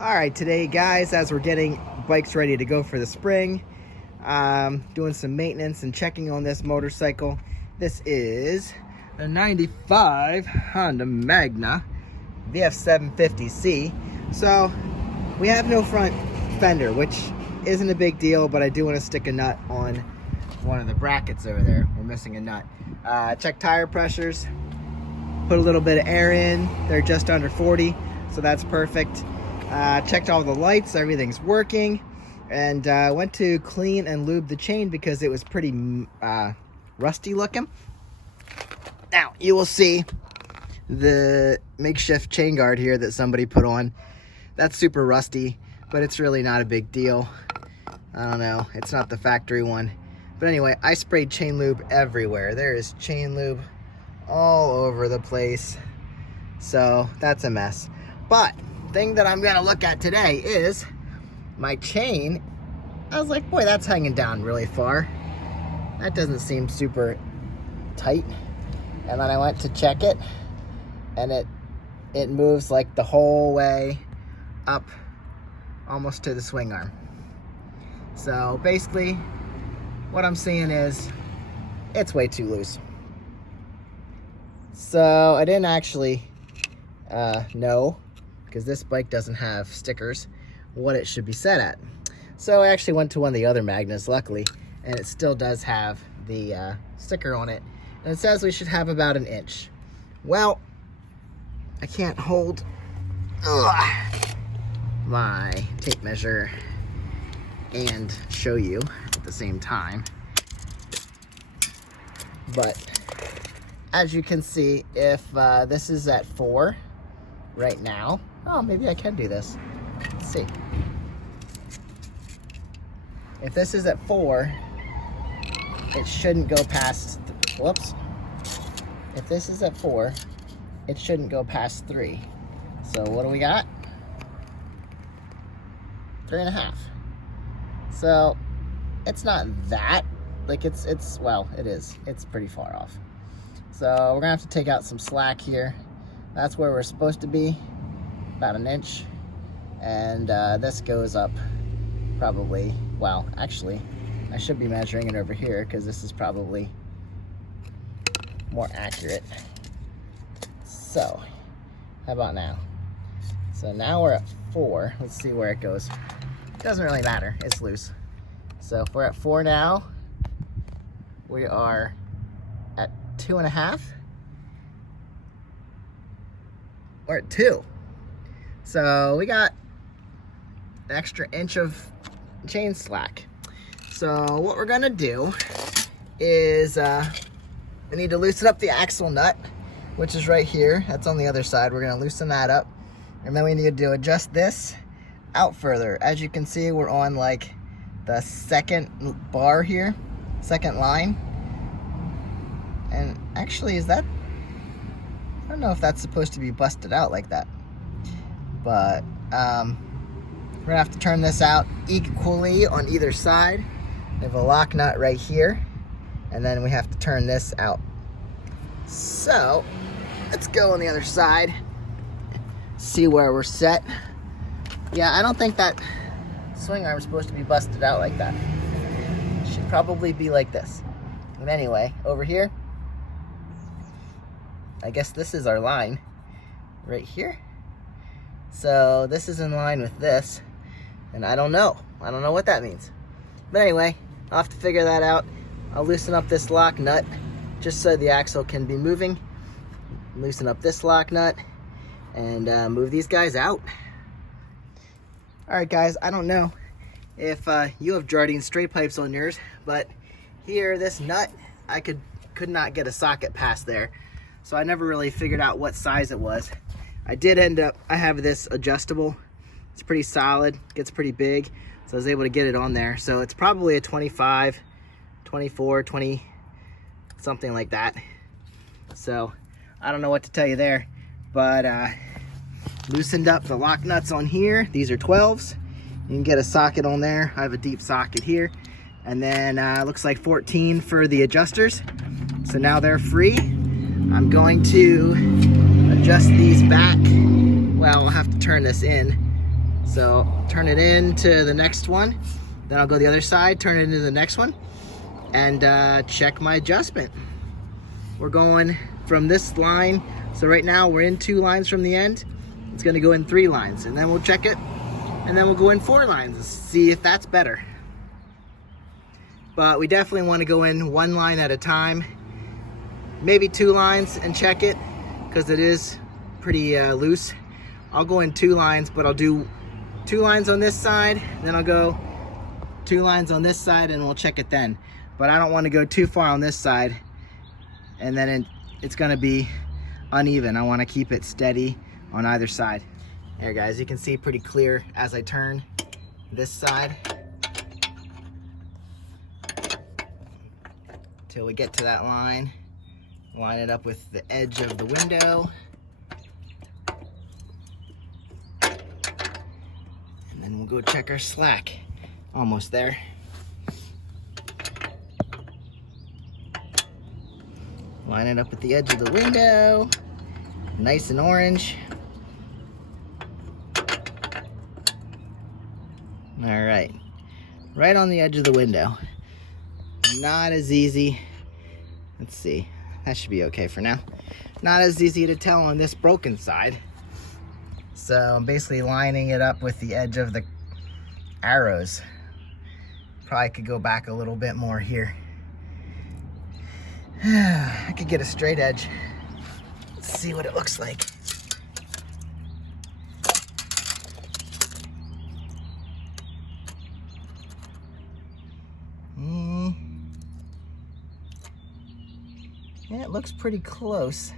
All right, today, guys, as we're getting bikes ready to go for the spring, doing some maintenance and checking on this motorcycle. This is a 95 Honda Magna VF750C. So we have no front fender, which isn't a big deal, but I do want to stick a nut on one of the brackets over there. We're missing a nut. Check tire pressures, put a little bit of air in. They're just under 40, so that's perfect. Checked all the lights, everything's working, and went to clean and lube the chain because it was pretty rusty looking. Now you will see the makeshift chain guard here that somebody put on. That's super rusty, but it's really not a big deal. I don't know, it's not the factory one. But anyway, I sprayed chain lube everywhere. There is chain lube all over the place, so that's a mess. But thing that I'm gonna look at today is my chain. I was like, boy, that's hanging down really far. That doesn't seem super tight. And then I went to check it, and it moves like the whole way up almost to the swing arm. So basically what I'm seeing is it's way too loose. So I didn't actually know, because this bike doesn't have stickers, what it should be set at. So I actually went to one of the other Magnas, luckily, and it still does have the sticker on it. And it says we should have about 1 inch. Well, I can't hold my tape measure and show you at the same time. But as you can see, if this is at 4 right now, oh, maybe I can do this. Let's see. If this is at 4, it shouldn't go past, whoops. If this is at 4, it shouldn't go past 3. So what do we got? 3.5. So it's not that, like well, it is. It's pretty far off. So we're gonna have to take out some slack here. That's where we're supposed to be, about 1 inch. And this goes up probably, well, actually, I should be measuring it over here because this is probably more accurate. So, how about now? So now we're at 4. Let's see where it goes. It doesn't really matter, it's loose. So if we're at 4 now, we are at 2.5. We're at 2. So we got an extra inch of chain slack. So what we're gonna do is we need to loosen up the axle nut, which is right here. That's on the other side. We're gonna loosen that up. And then we need to adjust this out further. As you can see, we're on like the second bar here, second line. And actually, is that, I don't know if that's supposed to be busted out like that. But we're gonna have to turn this out equally on either side. We have a lock nut right here, and then we have to turn this out. So let's go on the other side, see where we're set. Yeah, I don't think that swing arm is supposed to be busted out like that. It should probably be like this. But anyway, over here, I guess this is our line right here. So this is in line with this, and I don't know what that means. But anyway, I'll have to figure that out. I'll loosen up this lock nut just so the axle can be moving. Loosen up this lock nut and move these guys out. All right, guys, I don't know if you have Jardine straight pipes on yours, but here, this nut, I could not get a socket past there. So I never really figured out what size it was. I did I have this adjustable. It's pretty solid, gets pretty big. So I was able to get it on there. So it's probably a 25, 24, 20, something like that. So I don't know what to tell you there, but loosened up the lock nuts on here. These are 12s. You can get a socket on there. I have a deep socket here. And then looks like 14 for the adjusters. So now they're free. I'm going to adjust these back. Well, I'll have to turn this in So turn it into the next one, then I'll go the other side, turn it into the next one, and check my adjustment. We're going from this line, so right now we're in 2 lines from the end. It's gonna go in 3 lines, and then we'll check it, and then we'll go in 4 lines and see if that's better. But we definitely wanna go in 1 line at a time, maybe 2 lines and check it, because it is pretty loose. I'll go in 2 lines, but I'll do 2 lines on this side, then I'll go 2 lines on this side, and we'll check it then. But I don't want to go too far on this side, and then it's going to be uneven. I want to keep it steady on either side. There, guys, you can see pretty clear as I turn this side till we get to that line. Line it up with the edge of the window. And then we'll go check our slack. Almost there. Line it up at the edge of the window. Nice and orange. All right. Right on the edge of the window. Not as easy. Let's see. That should be okay for now. Not as easy to tell on this broken side. So I'm basically lining it up with the edge of the arrows. Probably could go back a little bit more here. I could get a straight edge. Let's see what it looks like. Yeah, it looks pretty close.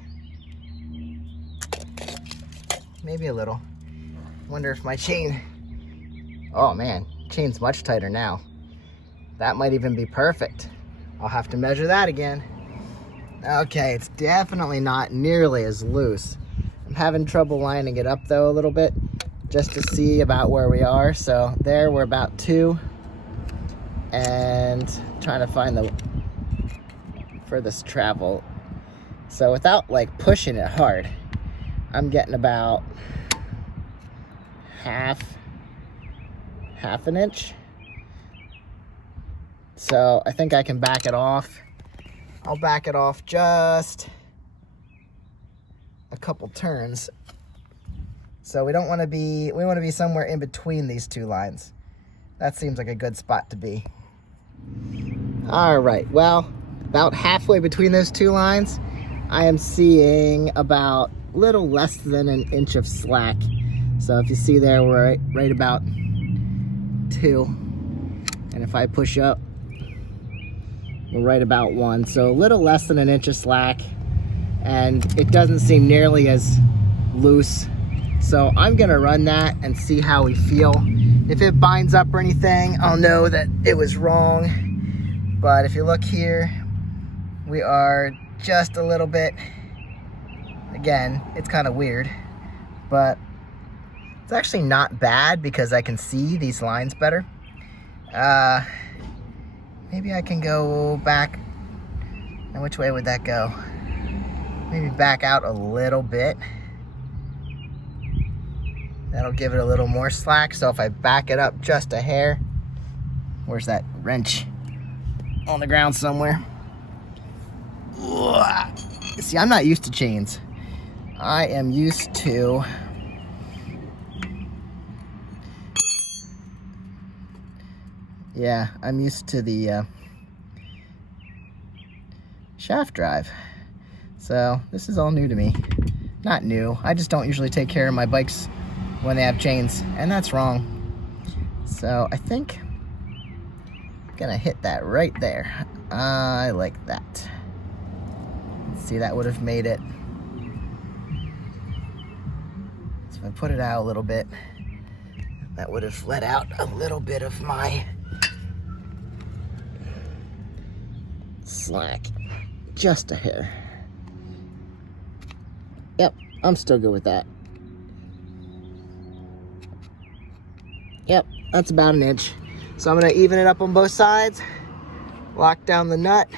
Maybe a little. Wonder if my chain, oh man, chain's much tighter now. That might even be perfect. I'll have to measure that again. Okay, it's definitely not nearly as loose. I'm having trouble lining it up though a little bit, just to see about where we are. So there, we're about 2, and trying to find the furthest travel. So without like pushing it hard, I'm getting about half an inch. So I think I can back it off. I'll back it off just a couple turns. So we don't want to be, we want to be somewhere in between these 2 lines. That seems like a good spot to be. All right, well, about halfway between those 2 lines, I am seeing about a little less than an inch of slack. So if you see there, we're right about 2. And if I push up, we're right about 1. So a little less than an inch of slack. And it doesn't seem nearly as loose. So I'm gonna run that and see how we feel. If it binds up or anything, I'll know that it was wrong. But if you look here, we are just a little bit, again, it's kind of weird, but it's actually not bad because I can see these lines better. Maybe I can go back, and which way would that go? Maybe back out a little bit. That'll give it a little more slack. So if I back it up just a hair, where's that wrench? On the ground somewhere. See, I'm not used to chains. I am used to I'm used to the shaft drive. So this is all new to me. Not new, I just don't usually take care of my bikes when they have chains, and that's wrong. So I think I'm gonna hit that right there. I like that. See, that would have made it. So if I put it out a little bit, that would have let out a little bit of my slack. Just a hair. Yep, I'm still good with that. Yep, that's about an inch. So I'm gonna even it up on both sides, lock down the nut,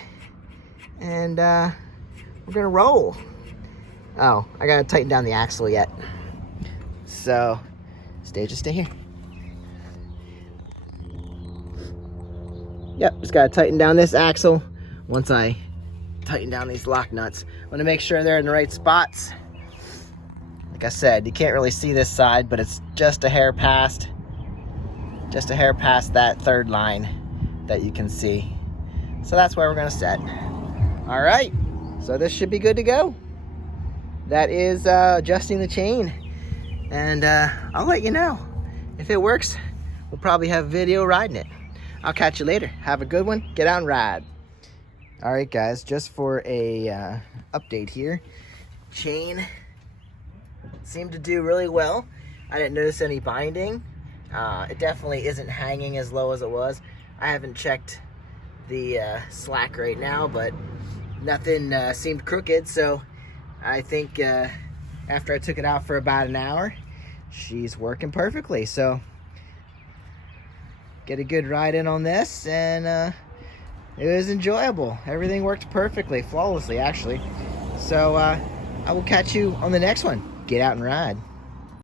and we're gonna roll. Oh, I gotta tighten down the axle yet. So, stay here. Yep, just gotta tighten down this axle. Once I tighten down these lock nuts, I want to make sure they're in the right spots. Like I said, you can't really see this side, but it's just a hair past that third line that you can see. So that's where we're gonna set. All right, so this should be good to go. That is adjusting the chain, and I'll let you know. If it works, we'll probably have video riding it. I'll catch you later. Have a good one. Get out and ride. All right, guys, just for a update here. Chain seemed to do really well. I didn't notice any binding. It definitely isn't hanging as low as it was. I haven't checked the slack right now, but nothing seemed crooked, so I think after I took it out for about an hour, she's working perfectly. So get a good ride in on this, and it was enjoyable. Everything worked perfectly, flawlessly actually. So I will catch you on the next one. Get out and ride.